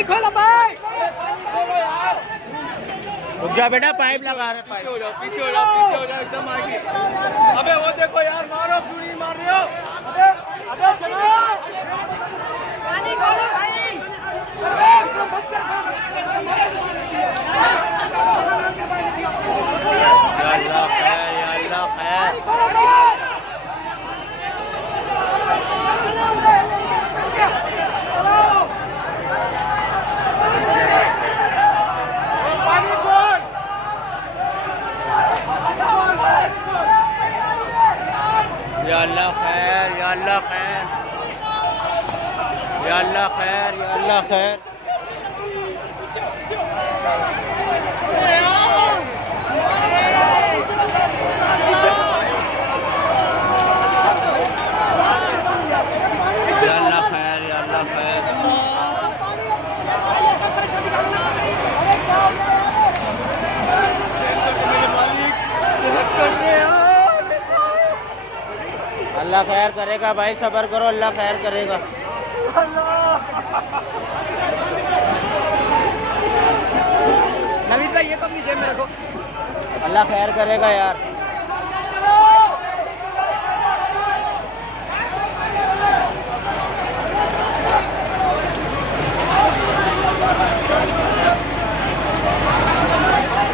पानी खोलो भाई। रुक जा बेटा, पाइप लगा रहे। पीछे हो जाओ, पीछे हो जाओ, पीछे हो जाओ, एकदम आगे। अबे वो देखो यार, मारो, क्यों नहीं मार रहे हो? अबे चलो पानी खोलो भाई। या अल्लाह खैर, या अल्लाह खैर। या अल्लाह खैर, या अल्लाह खैर, या अल्लाह खैर, या अल्लाह खैर। या अल्लाह खैर, या अल्लाह खैर। अल्लाह खैर करेगा भाई, सब्र करो, अल्लाह खैर करेगा। नवीद भाई ये तो अपनी जेब में रखो। अल्लाह खैर करेगा यार।